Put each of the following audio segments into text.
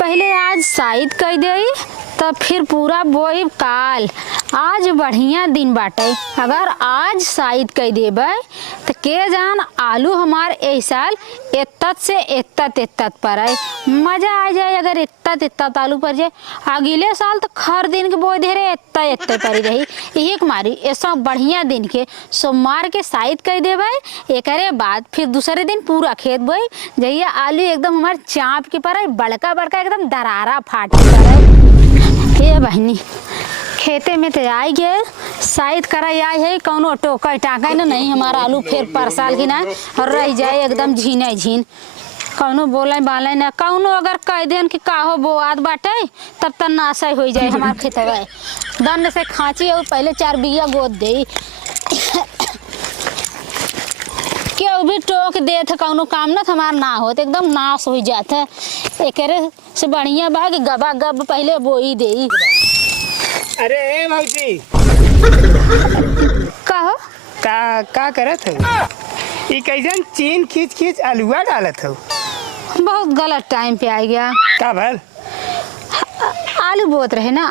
पहले आज शाहिद कह दे तब फिर पूरा बोई काल। आज बढ़िया दिन बाटे, अगर आज शाहिद कह देबे तो के जान आलू हमार ए साल एत्तत से एत्तत पर आए। मजा आ जाए अगर एत्तत आलू पर जाए। अगले साल तो खर दिन के बोई दे रहे एत्त परी रही एक मारी। ऐसा बढ़िया दिन के सोमवार के शाहिद कह देबे, एक बाद फिर दूसरे दिन पूरा खेत बोई जइया आलू एकदम हमार चाँप के पर बड़का बड़का एकदम दरारा फाट के पर। ये बहनी खेते में तो आई गए शायद करा आई है कौनो टोका टाका न नहीं हमारा आलू फिर पर साल की ना और रह जाए एकदम झीने झीन। कौनो बोले बाले ना कौनो अगर कह देन कि काहो बोआद बाटे तब तक नाशा हो जाए हमार खेतवा। दंड से खांची और पहले 4 बिया गोद दे क्यों भी टोक दे थे कौनो काम न हमार ना होत एकदम नाश हो जाते। एकरे से बढ़िया बा कि गबा गब पहले बोई दे। अरे भौजी कहो का करत हो? ई कैसन चीन खींच खींच आलूआ डालत हो? बहुत गलत टाइम पे आ गया। का भल आलू बोत रहे ना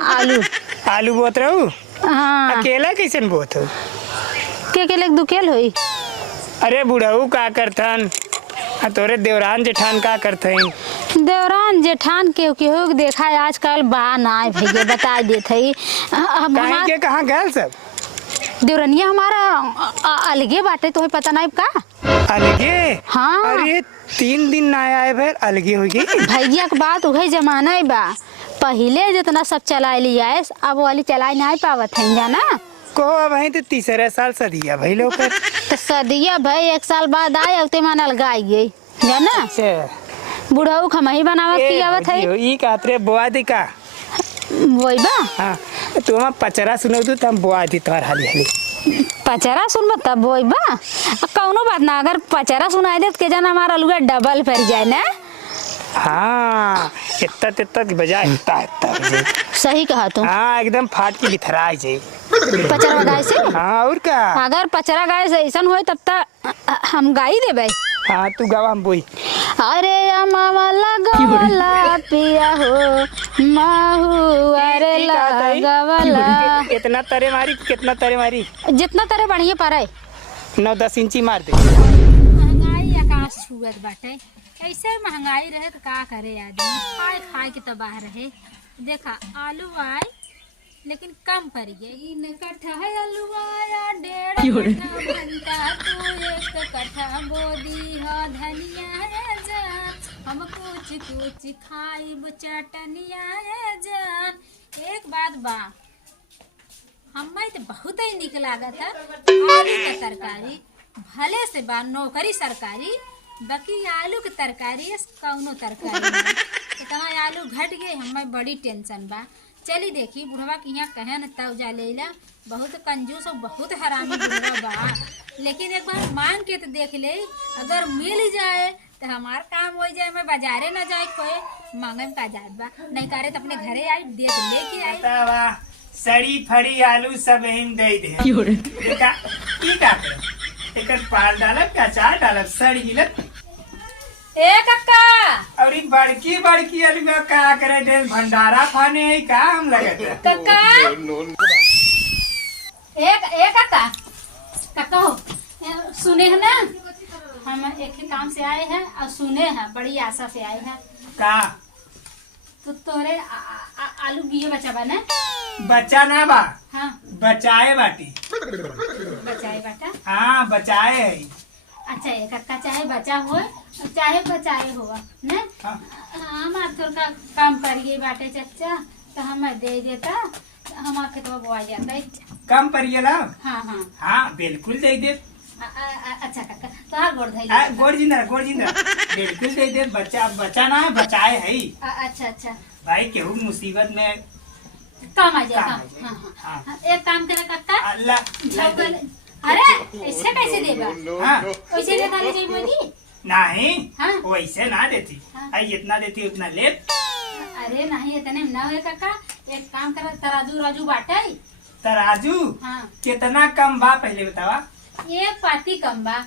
आलू बोत रहू? हाँ अकेला कैसन बोत हो? के लेक दुकेल होई। अरे बुढ़ऊ का करथन तोरे देवरान जेठान का करथन? देवरान जेठान केहू देखा है आजकल बा ना भैया बता देते कहीं के कहाँ गए सब? देवरनिया हमारा अलगे बाटे तो पता नहीं का अलगे? हाँ अरे 3 दिन ना आए फिर अलगे हो गई भैया के बात वही जमाना है बा। पहले जितना सब चला लिया है अब वाली चला नहीं पावत है जाना को भाई तो 3रा साल सदिया भाई लोग तो सदिया भाई 1 साल बाद आए अब तेमान अलगाई गई जाना बुढ़ऊ खमही बनावत की आवत है। ई कातरे बोआ दी का वही बा। हां तू हम पचरा सुनो तू तम बोआ दी तोर हाली हाली पचरा सुनब तब वही बा। कौनो बात ना अगर पचरा सुनाई दे के जाना हमारा अलुआ डबल पर जाए ना। हाँ इतना बजाय इतना सही कहा तुम। हाँ एकदम फाट के लिथरा जाए पचरा गाय से। हाँ और का अगर पचरा गाय से ऐसा हो तब तक हम गाई देबे। हाँ तू गावा हम बोई। अरे मामा लगावला पिया हो माहू अरे लगावला। इतना तरे मारी कितना तरे मारी? जितना तरे बढ़िया पारे 9-10 इंची मार दे। महंगाई आकाश छुअत बाटे। ऐसे महंगाई रहे तो का करे आदमी खाए खाए के तबाह रहे। देखा आलू आए लेकिन कम पड़ गई न कट्ठा है आलू आया 1.5 घंटा तू 1 कट्ठा बोदी हो धनिया जान हम कुछ खाइब चटनिया जान। एक बात बा हमें तो बहुत ही निक लागत है आलू के तरकारी भले से बा नौकरी सरकारी बाकी आलू के तरकारी कौनो तरकारी इतना आलू घट गए हमें बड़ी टेंशन बा। चली देखी बुढ़वा के यहाँ कहे न तव जा लेला बहुत कंजूस और बहुत हरामी बुढ़वा बा। लेकिन एक बार मांग के तो देख ले अगर मिल जाए तो हमार काम हो जाए। मैं बाजारे न जाए कोई मांगे में का जात बा नहीं करे तो अपने घरे आई दे लेके आई। सड़ी फड़ी आलू सब हिम दे दे बेटा की का करे एकर पाल डालब का अचार डालब सड़ गिलत ए कक्का और बड़की बड़की आलू का करे दे भंडारा खाने है का हम लगत कक्का ए कक्का कक्का हो सुने है ना हम एक ही काम से आए हैं और सुने हैं बड़ी आशा से आए हैं का तो तोरे आलू बिये बचा बने बच्चा ना बा। हाँ बचाए बाटी बचाए बाटा। हाँ बचाए है। अच्छा ये कक्का चाहे बचा हो चाहे बचाए हुआ ने हाँ। हम थोड़ा का काम करिए बाटे चच्चा तो हमें दे देता हमारे खेतवा बोआ जाता है। कम परिए ला। हाँ हाँ हाँ बिल्कुल दे दे। अच्छा कक्का तो हाँ गोड़ जिंदा बिल्कुल दे दे। बच्चा ना बचाए है। अच्छा अच्छा भाई केहू मुसीबत में काम आ जाए। काम हाँ आ जाए। हाँ हाँ हाँ। एक काम करे कक्का अल्लाह अरे ऐसे कैसे देगा हाँ वैसे देखा ले जाए बोली नहीं हाँ? वैसे ना देती हाँ। आई जितना देती उतना ले। अरे नहीं इतने ना हुए काका एक काम कर तराजू राजू बाटे तराजू हाँ कितना कम बा पहले बतावा। 1 पाती कम बा।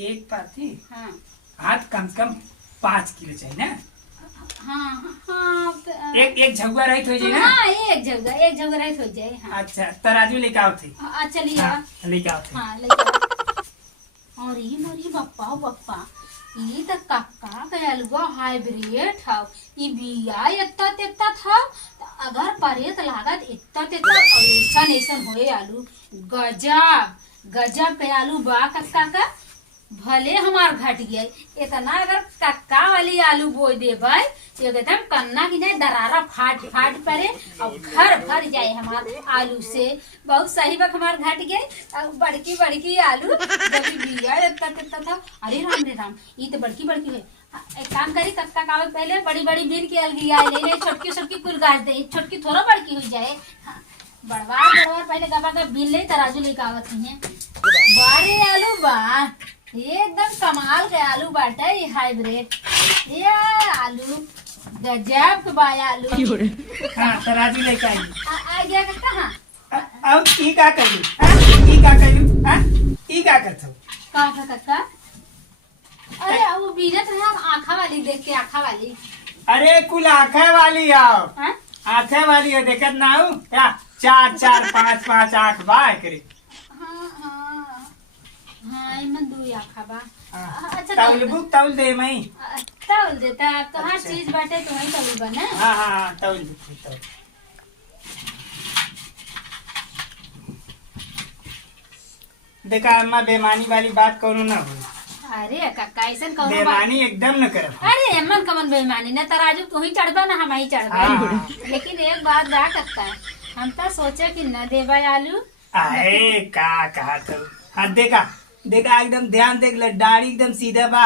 1 पाती हाँ हाथ कम से कम 5 किलो चाहिए ना। हाँ हाँ एक झुआ रही हो जाए ना। हाँ एक जगह रहे हो जाए। हाँ अच्छा तराजू लेके आओ थे। अच्छा लिया। हाँ, लेके आओ थे। हाँ लेके और ये मोरी बप्पा बप्पा ये तो कक्का के अलुआ हाइब्रिड था। ये बिया इतना तेता था अगर परेत लागत इतना तेता ऐसा ऐसा होए आलू गजब गजब के आलू बा कक्का का भले हमार घट गया इतना अगर कक्का वाली आलू बोई देबै एकदम कन्ना की नहीं दरारा फाट फाट पड़े और घर भर जाए हमार आलू से। बहुत सही वक्त हमार घट गए और बड़की बड़की आलू जब बिया इतना था। अरे राम रे राम ये तो बड़की बड़की है। एक काम करी कक्का का पहले बड़ी बड़ी बीन के अलगी आए ले छोटकी छोटकी कुल गाड़ दे छोटकी थोड़ा बड़की हो जाए। हाँ, बड़वार पहले गबा का बीन ले तराजू लेके आवत है बड़े आलू बा एकदम कमाल के आलू बाटे ये हाइब्रिड ये आलू गजब के बा आलू। हाँ तराजू लेके आई। आ गया कक्का। हाँ अब ई का करी ई का करी ई का करत हो का कक्का। अरे वो बीनत रहे हम आँखा वाली देख के आँखा वाली। अरे कुल आँखें वाली आओ हाँ आँखें वाली है देखत ना हो या 4 4 5 5 आँख बा करे। हाँ हाँ हाँ इमन दू आँखा बा। अच्छा तौल बुक तौल दे मई। तौल देता तो हर अच्छा। चीज बाटे तो वही तौल बना। हाँ हाँ हाँ तौल बुक तौल। देखा अम्मा बेमानी वाली बात कौनो ना हो। अरे कक्का ऐसा कौन बात। बेमानी एकदम न करब। अरे अमन कमन बेईमानी न तराजू तू ही चढ़बा ना हम ही चढ़बा। हाँ। लेकिन एक बात बा कक्का हम तो सोचे कि न देबा आलू। आए का कहा तो। हाँ देखा देखा एकदम ध्यान देख ले दाढ़ी एकदम सीधा बा।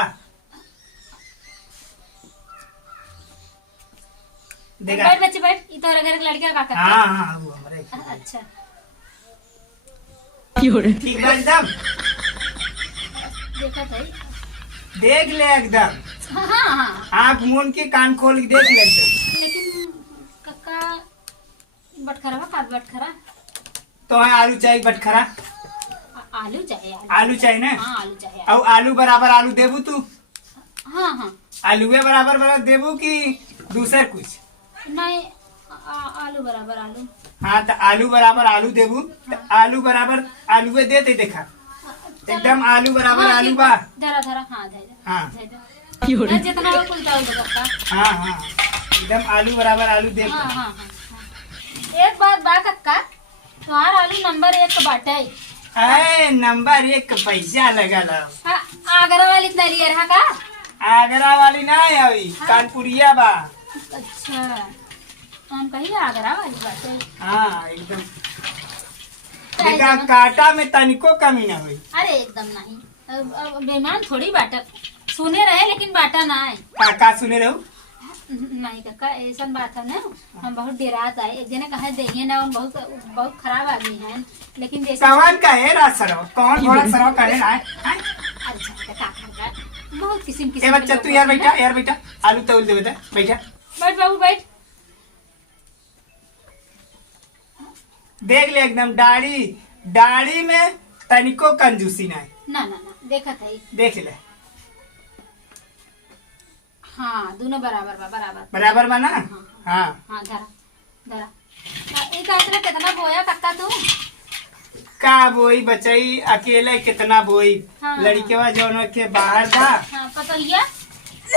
देखा बैठ बच्चे बैठ ये तो घर के लड़कियां का करते। हाँ हाँ वो हमारे अच्छा ठीक बा एकदम देखा था देख ले एकदम हाँ हाँ हाँ आँख मून के कान खोल के देख ले एकदम। लेकिन कक्का बटखरा बा काट बटखरा तो है आलू चाहिए बटखरा आलू चाहिए आलू चाहिए ना। हाँ आलू चाहिए। और आलू बराबर आलू देबू तू हाँ हाँ आलूए बराबर बराबर देबू की दूसर कुछ। नहीं आलू बराबर आलू। हाँ तो आलू बराबर आलू देबू तो आलू बराबर आलूए देते देखा एकदम आलू बराबर हाँ, आलू बा। धरा धरा हाँ दे दे हाँ दे दे जितना हो कुल तौल दे कक्का। हाँ हाँ एकदम आलू बराबर आलू दे। हाँ हाँ हाँ एक बात बा कक्का तुम्हार आलू नंबर 1 बाटे। अरे नंबर 1 पैसा लगल है। हाँ, आगरा वाली इतना लिए रहा का। आगरा वाली ना अभी कानपुरिया बा। अच्छा हम कही आगरा वाली बाटे। हाँ एकदम देखा काटा में तनिको कमी ना हुई। अरे एकदम नहीं अब बेईमान थोड़ी बाटा सुने रहे लेकिन बाटा ना है। का सुने रहो नहीं कक्का ऐसा बात है ना हम बहुत डेरात आए एक जने कहे दहिए ना हम बहुत बहुत खराब आदमी हैं लेकिन जैसे कौन का है रा सरो कौन घोड़ा सरो करे ना है। अच्छा कक्का का बहुत किस्म ए किस्म बच्चा तू यार बेटा आलू तौल दे बेटा बैठा बैठ बाबू बैठ। देख ले एकदम दाढ़ी में तनिको कंजूसी ना है। ना देखा था देख ले हाँ दोनों बराबर बा बराबर बराबर बा ना। हाँ हाँ धरा धरा एक आदमी कितना बोया कक्का तू। का बोई बचाई अकेले कितना बोई। हाँ। लड़किया जौन के बाहर था हाँ पतोहिया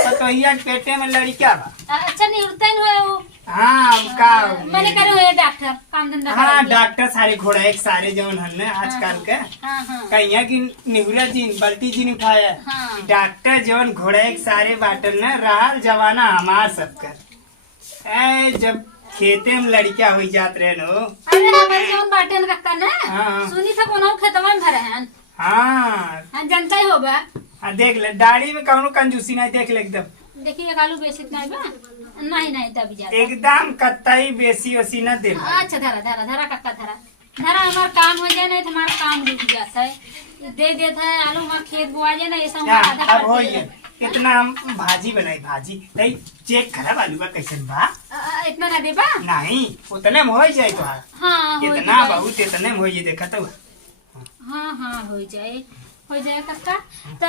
पतोहिया के पेटे में लड़किया बा। अच्छा निवृत्तन हुए वो। हाँ का मैंने करे हुए डॉक्टर काम धंधा हाँ करे हुए। डॉक्टर सारे घोड़ा एक सारे जौन हन आजकल के हाँ हाँ कहिया की निहुरा जीन बल्टी जीन उठाया हाँ। डॉक्टर जौन घोड़ा एक सारे बाटल न रहल जमाना हमार सबकर ए जब खेते में लड़किया हुई जात रहे नो। अरे हमारे जौन बाटे न कक्का ना हाँ। सुनी था कोनो खेतवा में भरे हैं। हाँ हाँ जनता ही होगा। हाँ देख ले दाढ़ी में कौनो कंजूसी नहीं देख ले एकदम देखिए एक आलू बेसी इतना है बा नहीं तभी जाता एकदम कत्ताई बेसी ओसी न दे। अच्छा धरा धरा धरा कक्का धरा धरा हमारा काम हो जाए नहीं तो हमारा काम रुक जाता है दे देता है आलू हमारा खेत बोआ जाए ना ऐसा क्या हमारा आधा अब हो पड़ ये जाए। इतना हम भाजी बनाई भाजी नहीं चेक खराब आलू का कैसन बा इतना ना दे बा नहीं उतने में हो जाए तो हाँ हो इतना जाए। बहुत इतने में हो जाए देखा तो हाँ हाँ हो जाए कक्का तो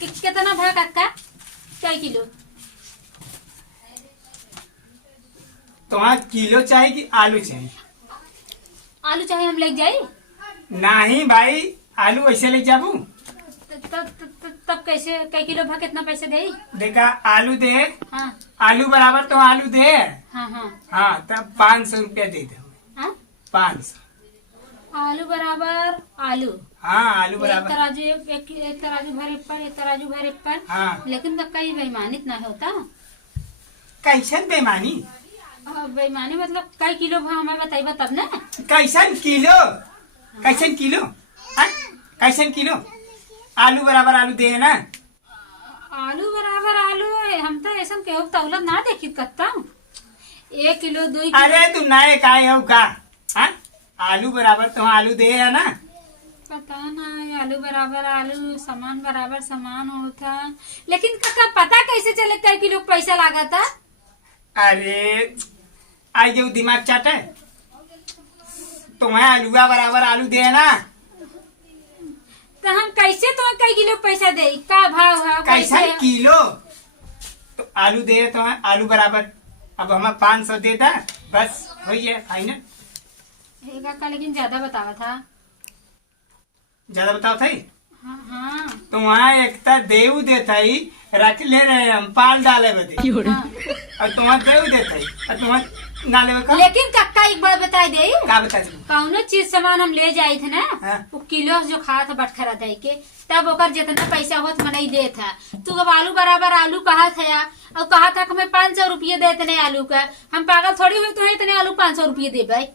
कितना भरा कक्का 4 किलो तुम्हारा किलो चाहिए कि आलू चाहिए? आलू चाहे हम लेके जाई? नहीं भाई, आलू ऐसे ले जाबू। तब कैसे कई किलो भा कितना पैसे दे? देखा आलू दे, हाँ आलू बराबर तो आलू दे। हाँ हाँ हाँ तब 500 रुपया दे दे। हाँ 500। आलू बराबर आलू। हाँ आलू एक बराबर। तराजू एक तराजू भरे पर, एक तराजू भरे पर। हाँ लेकिन कक्का ये बेईमानी इतना होता? कैसन बेमानी? बेईमानी मतलब कई किलो भा हमें बताइबा तब ना। कैसन किलो? कैसन किलो? हाँ? कैसन किलो? आलू बराबर आलू दे ना। आलू बराबर आलू है, हम तो ऐसा केहू तौला ना देखी कत्ता। 1 किलो 2 किलो। अरे तू नए काय हो का? हाँ? आलू बराबर तो आलू दे है ना। पता ना, आलू बराबर आलू, सामान बराबर सामान होता। लेकिन कक्का पता कैसे चले कई किलो पैसा लगा था? अरे आई जो दिमाग चाटे, तुम्हें आलूआ बराबर आलू दे ना। तो हम कैसे तो कई किलो पैसा दे? का भाव है कैसा कैसे? किलो? तो आलू दे तो आलू बराबर। अब हमें 500 देता बस हो गया फाइनल। हे काका लेकिन ज्यादा बतावा था। ज्यादा बताओ थे? हाँ हाँ तो वहाँ एक देव देता ही रख ले रहे हम पाल डाले बदे, हाँ। और तुम्हारा देव देता ही और तुम्हारा ना लेवे का। लेकिन कक्का एक बार बता दे, का बता दे? कौनो चीज सामान हम ले जाए थे ना, हाँ। वो किलो जो खाया था बटखरा दे के, तब ओकर जितना पैसा होत मनाई दे था। तू अब आलू बराबर आलू कहा था और कहा था कि मैं 500 रुपये दे इतने आलू का। हम पागल थोड़ी हुई तो इतने आलू 500 रुपये दे भाई।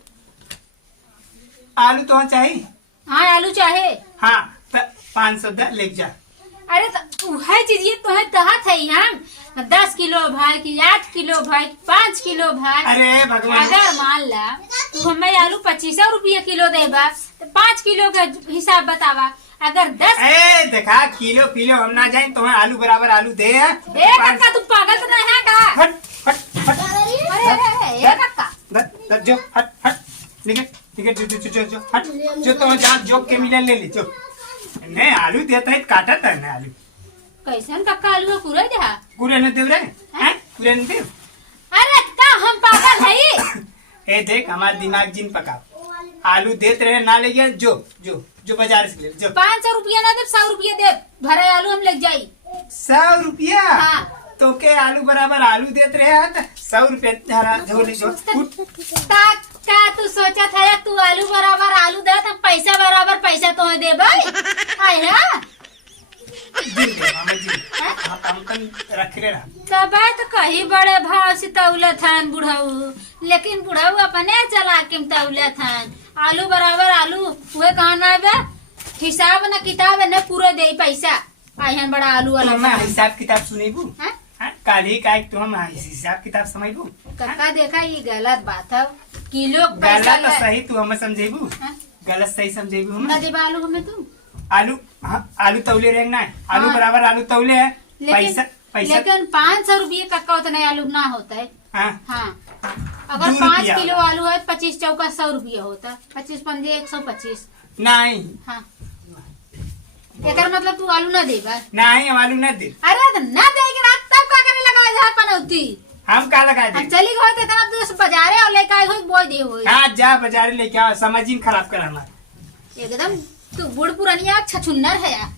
आलू तो चाहिए। हाँ आलू चाहे। हाँ तो 500 ले जा। अरे तो है चीज ये तो है दहा थे हम 10 किलो भाई की 8 किलो भाई 5 किलो भाई। अरे भगवान, अगर मान ला तू हमें आलू 25 रुपये किलो देबा तो 5 किलो का हिसाब बतावा। अगर 10 ए देखा किलो किलो हम ना जाए, तुम्हें आलू बराबर आलू दे। कक्का तू पागल तो नहीं है का? हट हट हट अरे कक्का जो हट हट निकल निकल जो हट जो तो जहाँ जोक के मिले ले जो। नहीं आलू देता है काटा था ना आलू। कैसन कक्का आलू पूरा दे? पूरे न देव रे हैं? पूरे न देव। अरे का हम पागल है? ए देख हमारा दिमाग जिन पकाओ, आलू देते रहे ना ले गया जो जो जो बाजार से ले जो। 500 रुपया ना दे 100 रुपये दे भरे आलू हम ले जाई। 100 रुपया? हाँ। तो के आलू बराबर आलू देते रहे 100 रुपया झरा झोले जो का तू सोचा था तू आलू बराबर आलू दे तो पैसा बराबर पैसा तो दे भाई। है ना जिन दे हमें जिन हम तन रख ले रहा। तब तो कहीं बड़े भाव से तौला थान बुढ़ाऊ, लेकिन बुढ़ाऊ अपने चला के तौला थान। आलू बराबर आलू हुए कहा ना बे हिसाब न किताब न पूरे दे पैसा। आयन बड़ा आलू वाला मैं हिसाब किताब सुनेबू हैं? काली का तुम हिसाब किताब समझबू। कक्का देखा ये गलत बात है। किलो पैसा गलत सही तू हमें समझेबू, हैं? गलत सही समझेबू न हमें। देबा आलू हमें तू। आलू हाँ, आलू तौले रहेंगे ना, आलू हाँ। बराबर आलू तौले है। लेकिन पैसा लेकिन 500 रुपये कक्का उतना आलू ना होता है। हाँ हाँ अगर 2 5 रुपया। किलो आलू है 25 चौका 100 रुपये होता। 25 पंजे 125। नहीं हाँ एकर मतलब तू आलू ना देबा? नहीं हम आलू न दे। अरे तो ना दे के रात तब का करे लगा जा पनौती। हम का लगा दे? हम चली गए थे तना तू बाजारे और लेके आई हो बोल दे हो। हाँ जा बाजार लेके आओ, समझिन खराब कर हमारा। एकदम तू बूढ़ पुरानिया छछुन्नर है यार,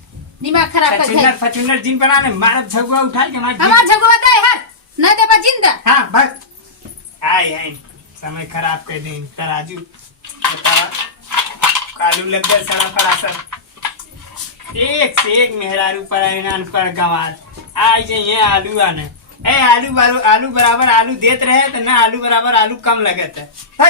दिमाग खराब कर फचुन्नर फचुन्नर जिन बनाने मारब झगुआ उठा के मार हमार झगड़ा दे है न देबा जिंदा। हाँ बस आए हैं समय खराब कर दे। तराजू आलू लग गया सारा फरा सब एक से एक मेहरारू पर पर गंवार आज जाइए आलू आने। ए आलू बराबर आलू देते रहे तो ना आलू बराबर आलू कम लगता है।